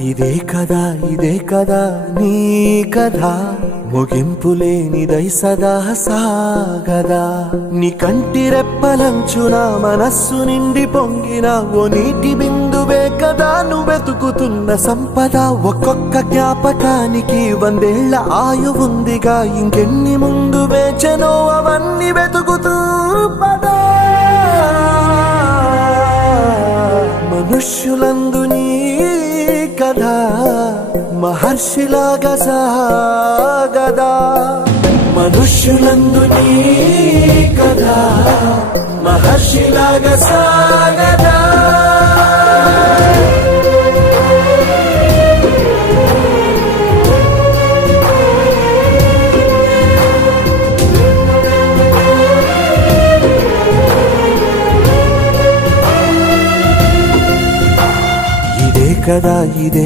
ఇదే కదా నీ కథ ముగింపులేనిదై సదా సాగదా నీ కంటి రెప్పలంచున మనస్సు నిండి పొంగిన ఓ నీటి బిందువే కదా నువ్వెతుకుతున్న సంపద ఒక్కొక్క జ్ఞాపకానికి 100 ఏళ్ల ఆయువుందిగా ఇంకెన్ని ముందు వేచనో అవన్నీ వెతుకుతూ పదా మనుష్యులందు నీ కథ మహర్షిలాగా సాగదా మనుష్యులందు నీ కథ మహర్షిలాగా సాగదా ఇదే